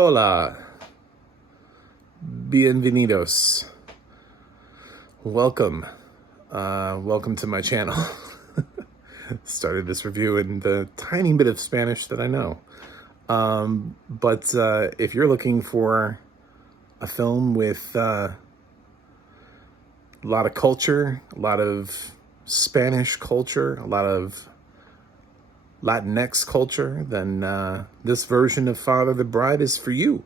Hola, bienvenidos. Welcome. Welcome to my channel. Started this review in the tiny bit of Spanish that I know. But if you're looking for a film with a lot of culture, a lot of Spanish culture, a lot of Latinx culture, then this version of Father the Bride is for you.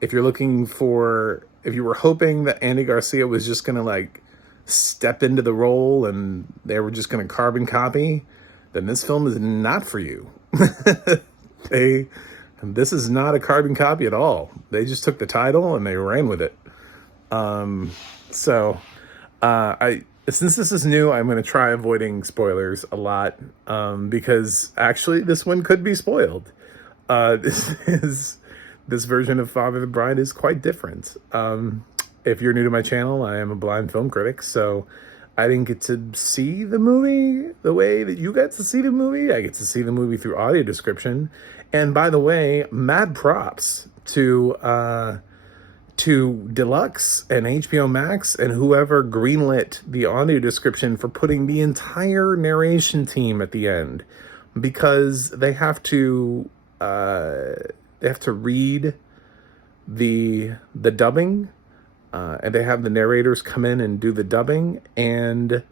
If you were hoping that Andy Garcia was just going to like step into the role and they were just going to carbon copy, then this film is not for you. This is not a carbon copy at all. They just took the title and they ran with it. Since this is new, I'm going to try avoiding spoilers a lot, because actually this one could be spoiled. This version of Father the Bride is quite different. If you're new to my channel, I am a blind film critic, so I didn't get to see the movie the way that you got to see the movie. I get to see the movie through audio description. And by the way, mad props to Deluxe and HBO Max and whoever greenlit the audio description for putting the entire narration team at the end, because they have to read the dubbing, and they have the narrators come in and do the dubbing, and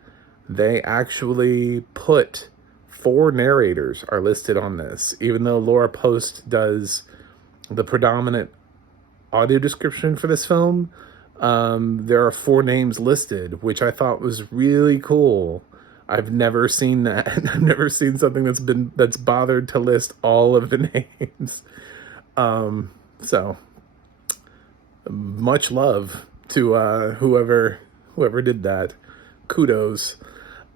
they actually put 4 narrators are listed on this, even though Laura Post does the predominant audio description for this film. There are 4 names listed, which I thought was really cool. I've never seen that. I've never seen something that's bothered to list all of the names. So much love to whoever did that. Kudos.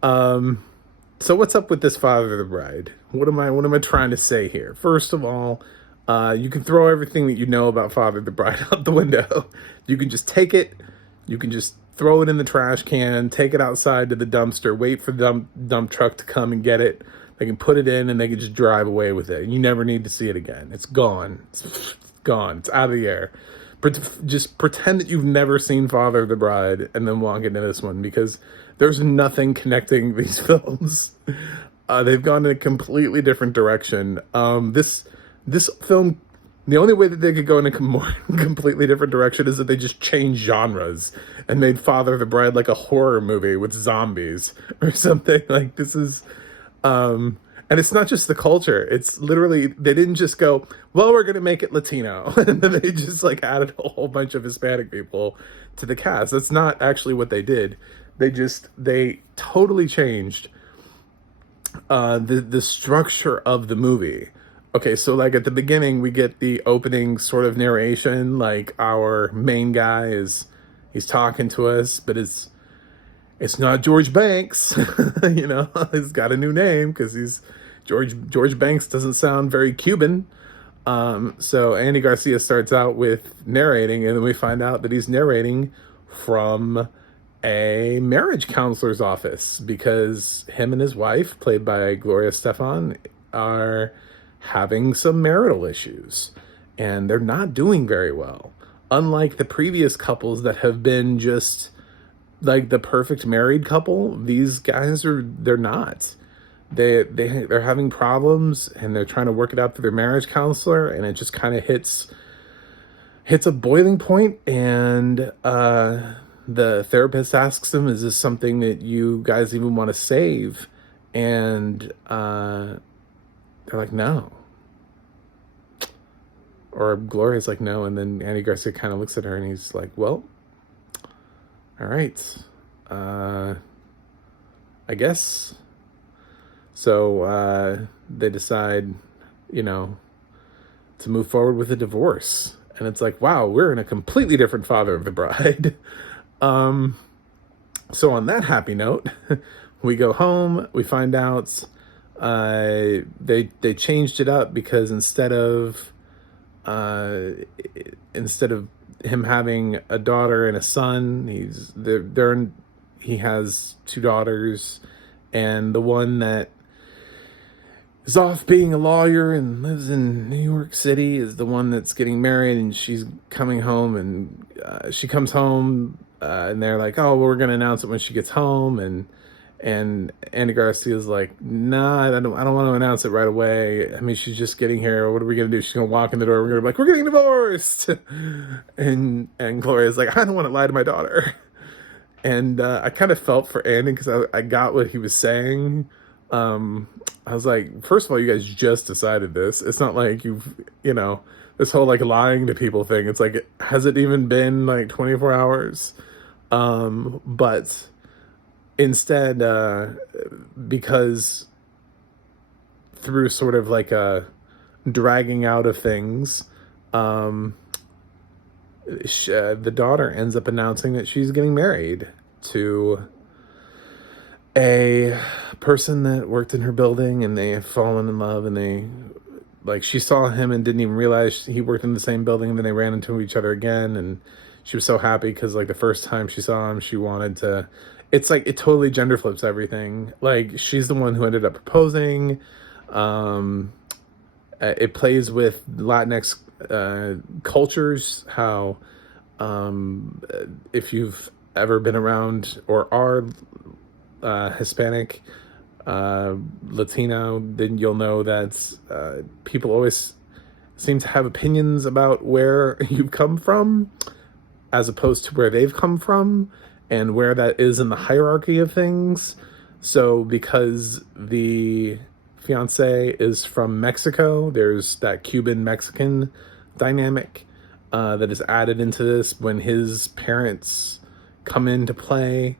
So what's up with this Father the Bride? What am I trying to say here? First of all, you can throw everything that you know about Father the Bride out the window. You can just take it. You can just throw it in the trash can, take it outside to the dumpster, wait for the dump truck to come and get it. They can put it in and they can just drive away with it. You never need to see it again. It's gone. It's gone. It's out of the air. Just pretend that you've never seen Father the Bride and then walk into this one, because there's nothing connecting these films. They've gone in a completely different direction. This film, the only way that they could go in a completely different direction is that they just changed genres and made Father the Bride like a horror movie with zombies or something. Like, this is, and it's not just the culture. It's literally, they didn't just go, well, we're going to make it Latino. And then they just like added a whole bunch of Hispanic people to the cast. That's not actually what they did. They totally changed the structure of the movie. Okay, so like at the beginning, we get the opening sort of narration, like our main guy he's talking to us, but it's not George Banks. You know, he's got a new name because he's George Banks doesn't sound very Cuban. So Andy Garcia starts out with narrating, and then we find out that he's narrating from a marriage counselor's office, because him and his wife, played by Gloria Estefan, are having some marital issues, and they're not doing very well. Unlike the previous couples that have been just like the perfect married couple, these guys they're not. They're having problems, and they're trying to work it out through their marriage counselor, and it just kind of hits a boiling point, and the therapist asks them, is this something that you guys even want to save? And they're like, no. Or Gloria's like, no. And then Andy Garcia kind of looks at her and he's like, well, all right. I guess. So they decide, to move forward with a divorce. And it's like, wow, we're in a completely different Father of the Bride. So on that happy note, we go home, we find out they changed it up, because instead of him having a daughter and a son, he has 2 daughters, and the one that is off being a lawyer and lives in New York City, is the one that's getting married, and she's coming home, and she comes home, and they're like, oh, well, we're going to announce it when she gets home, and Andy Garcia's like, nah, I don't want to announce it right away. I mean, she's just getting here. What are we going to do? She's going to walk in the door. We're going to be like, we're getting divorced. and Gloria's like, I don't want to lie to my daughter. And I kind of felt for Andy because I got what he was saying. I was like, first of all, you guys just decided this. It's not like this whole like lying to people thing. It's like, has it even been like 24 hours? But instead, because through sort of like a dragging out of things, the daughter ends up announcing that she's getting married to a person that worked in her building, and they have fallen in love, and she saw him and didn't even realize he worked in the same building, and then they ran into each other again, and she was so happy because like the first time she saw him, she wanted to. It's like it totally gender flips everything. Like she's the one who ended up proposing. It plays with Latinx cultures, how if you've ever been around or are Hispanic, Latino, then you'll know that people always seem to have opinions about where you've come from as opposed to where they've come from and where that is in the hierarchy of things. So because the fiance is from Mexico, there's that Cuban-Mexican dynamic that is added into this when his parents come into play,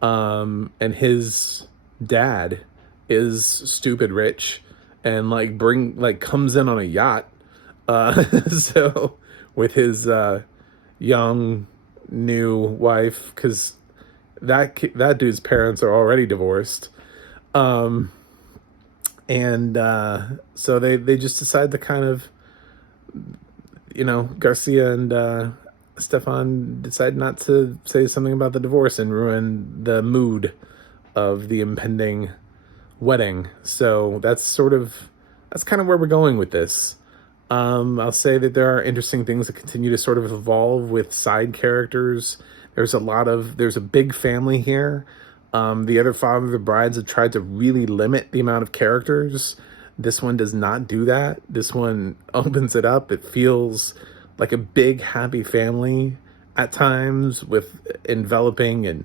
and his dad is stupid rich and comes in on a yacht, so with his young new wife, because that dude's parents are already divorced, and so they just decide to kind of, Garcia and Stefan decide not to say something about the divorce and ruin the mood of the impending wedding. So that's kind of where we're going with this. I'll say that there are interesting things that continue to sort of evolve with side characters. There's a big family here. The other Father of the Brides have tried to really limit the amount of characters. This one does not do that. This one opens it up. It feels like a big, happy family at times, with enveloping and,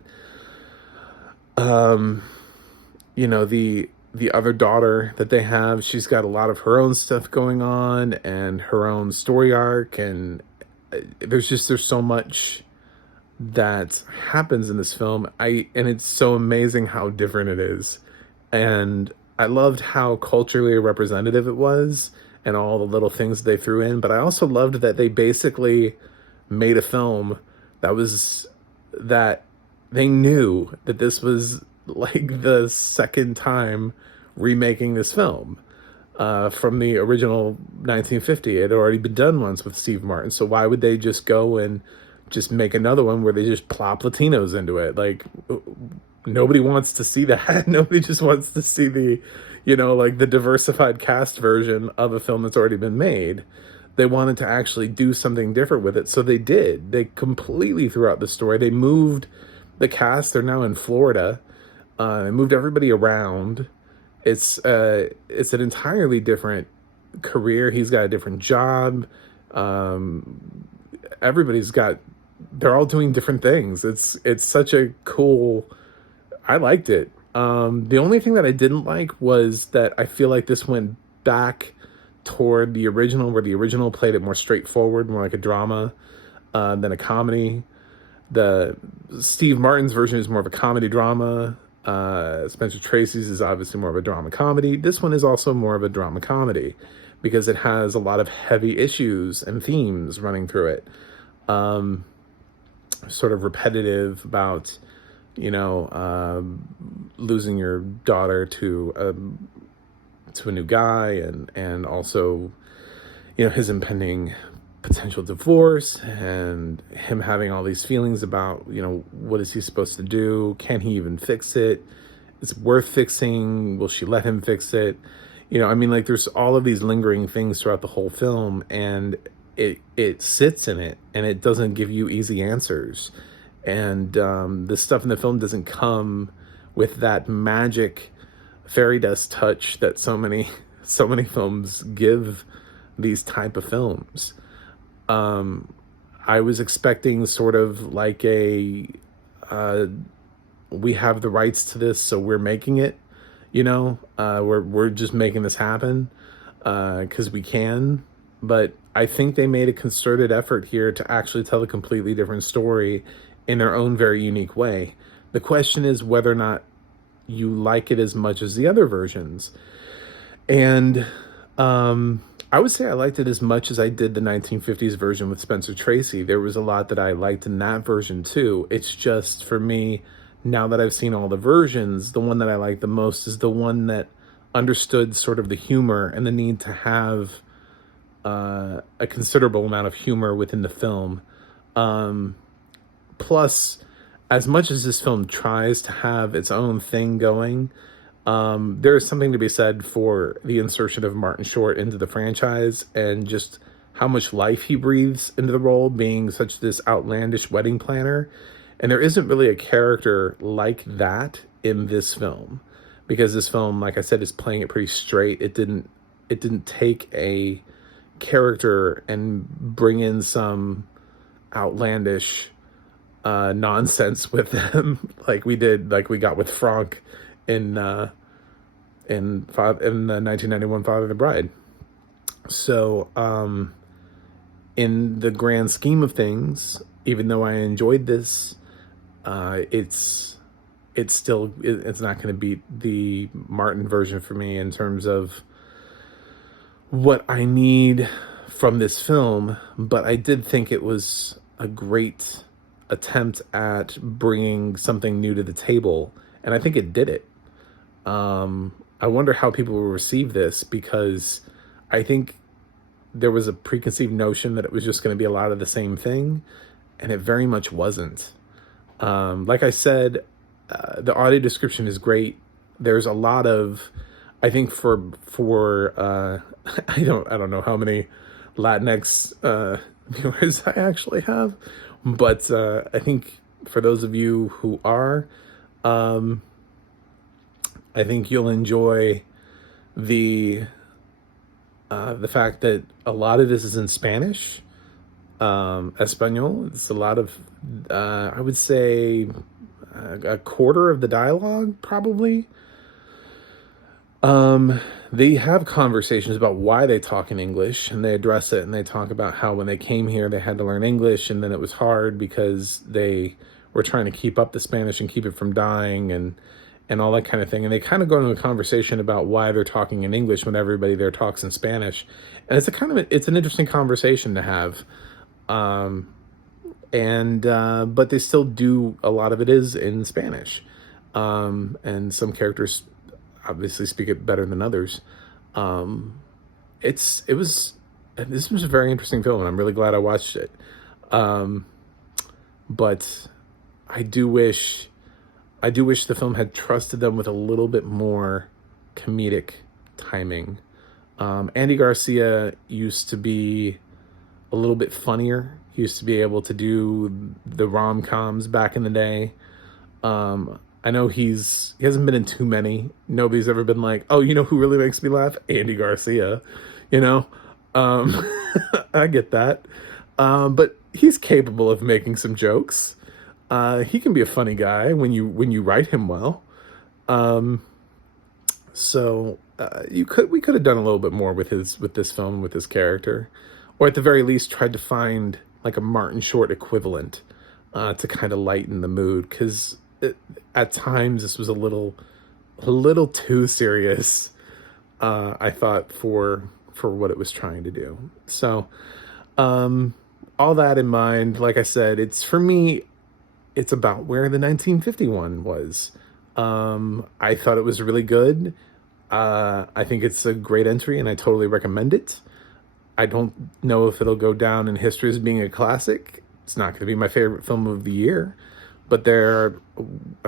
the other daughter that they have, she's got a lot of her own stuff going on and her own story arc. And there's so much that happens in this film. And it's so amazing how different it is. And I loved how culturally representative it was and all the little things they threw in. But I also loved that they basically made a film that they knew that this was like the second time remaking this film from the original 1950. It had already been done once with Steve Martin. So why would they just go and just make another one where they just plop Latinos into it? Like, nobody wants to see that. Nobody just wants to see the diversified cast version of a film that's already been made. They wanted to actually do something different with it. So they did. They completely threw out the story. They moved the cast. They're now in Florida. They moved everybody around. It's an entirely different career. He's got a different job. They're all doing different things. It's such a cool, I liked it. The only thing that I didn't like was that I feel like this went back toward the original, where the original played it more straightforward, more like a drama than a comedy. The Steve Martin's version is more of a comedy drama. Spencer Tracy's is obviously more of a drama comedy. This one is also more of a drama comedy because it has a lot of heavy issues and themes running through it. Sort of repetitive about, losing your daughter to a new guy, and also, his impending potential divorce, and him having all these feelings about, what is he supposed to do? Can he even fix it? Is it worth fixing? Will she let him fix it? I mean, like, there's all of these lingering things throughout the whole film, and it sits in it, and it doesn't give you easy answers. And the stuff in the film doesn't come with that magic fairy dust touch that so many so many films give these type of films. I was expecting sort of like a uh, we have the rights to this, so we're making it. We're just making this happen because we can. But I think they made a concerted effort here to actually tell a completely different story in their own very unique way. The question is whether or not you like it as much as the other versions. And I would say I liked it as much as I did the 1950s version with Spencer Tracy. There was a lot that I liked in that version too. It's just, for me, now that I've seen all the versions, the one that I like the most is the one that understood sort of the humor and the need to have a considerable amount of humor within the film. Plus, as much as this film tries to have its own thing going, there is something to be said for the insertion of Martin Short into the franchise and just how much life he breathes into the role, being such this outlandish wedding planner. And there isn't really a character like that in this film, because this film, like I said, is playing it pretty straight. It didn't take a character and bring in some outlandish nonsense with them like we got with Franck in the 1991 Father of the Bride. So in the grand scheme of things, even though I enjoyed this, it's not going to beat the Martin version for me in terms of what I need from this film. But I did think it was a great attempt at bringing something new to the table, and I think it did it. I wonder how people will receive this, because I think there was a preconceived notion that it was just going to be a lot of the same thing, and it very much wasn't. Like I said, the audio description is great. There's a lot of, I think for I don't know how many Latinx viewers I actually have, but I think for those of you who are, I think you'll enjoy the fact that a lot of this is in Spanish, Espanol. It's a lot of, I would say, a quarter of the dialogue, probably. They have conversations about why they talk in English, and they address it, and they talk about how when they came here, they had to learn English, and then it was hard because they were trying to keep up the Spanish and keep it from dying, and all that kind of thing. And they kind of go into a conversation about why they're talking in English when everybody there talks in Spanish. And it's an interesting conversation to have. But they still do, a lot of it is in Spanish. And some characters obviously speak it better than others. This was a very interesting film, and I'm really glad I watched it. But I do wish the film had trusted them with a little bit more comedic timing. Andy Garcia used to be a little bit funnier. He used to be able to do the rom-coms back in the day. I know he hasn't been in too many. Nobody's ever been like, oh, you know who really makes me laugh? Andy Garcia. I get that. But he's capable of making some jokes. He can be a funny guy when you write him well. So we could have done a little bit more with this film, with this character, or at the very least tried to find like a Martin Short equivalent to kind of lighten the mood, because at times this was a little too serious. I thought for what it was trying to do. So all that in mind, like I said, for me, it's about where the 1951 was. I thought it was really good. I think it's a great entry, and I totally recommend it. I don't know if it'll go down in history as being a classic. It's not going to be my favorite film of the year, But I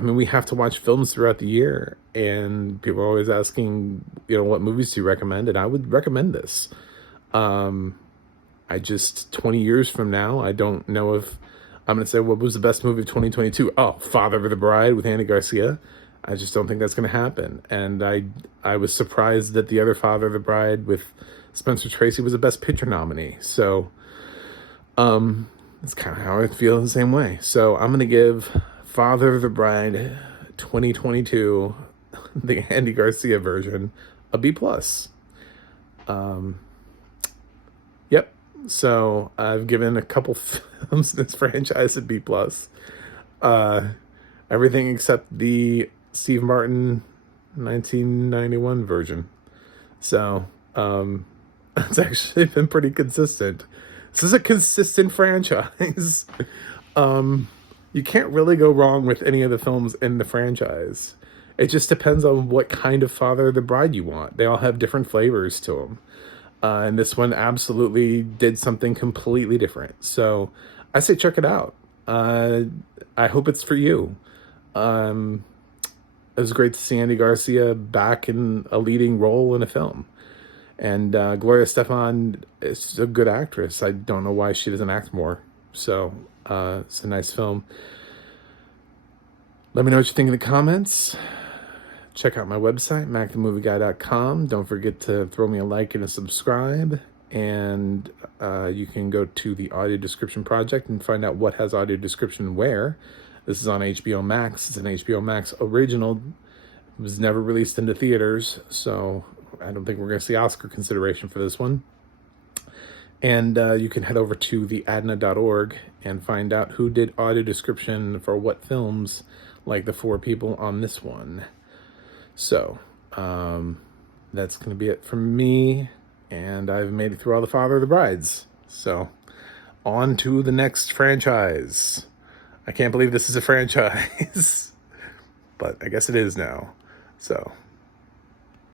mean, we have to watch films throughout the year, and people are always asking, what movies do you recommend? And I would recommend this. 20 years from now, I don't know if I'm going to say, what was the best movie of 2022? Oh, Father of the Bride with Andy Garcia. I just don't think that's going to happen. And I was surprised that the other Father of the Bride with Spencer Tracy was a Best Picture nominee. So, it's kind of how I feel the same way. So I'm going to give Father of the Bride 2022, the Andy Garcia version, a B+. Yep. So I've given a couple films in this franchise a B+. Everything except the Steve Martin 1991 version. So it's actually been pretty consistent. This is a consistent franchise. You can't really go wrong with any of the films in the franchise. It just depends on what kind of Father of the Bride you want. They all have different flavors to them. And this one absolutely did something completely different. So I say check it out. I hope it's for you. It was great to see Andy Garcia back in a leading role in a film. And Gloria Estefan is a good actress. I don't know why she doesn't act more. So it's a nice film. Let me know what you think in the comments. Check out my website, macthemovieguy.com. Don't forget to throw me a like and a subscribe. And you can go to the audio description project and find out what has audio description where. This is on HBO Max. It's an HBO Max original. It was never released into theaters, so I don't think we're going to see Oscar consideration for this one. And you can head over to theadna.org and find out who did audio description for what films, like the 4 people on this one. So that's going to be it from me, and I've made it through all the Father of the Brides. So on to the next franchise. I can't believe this is a franchise, but I guess it is now. So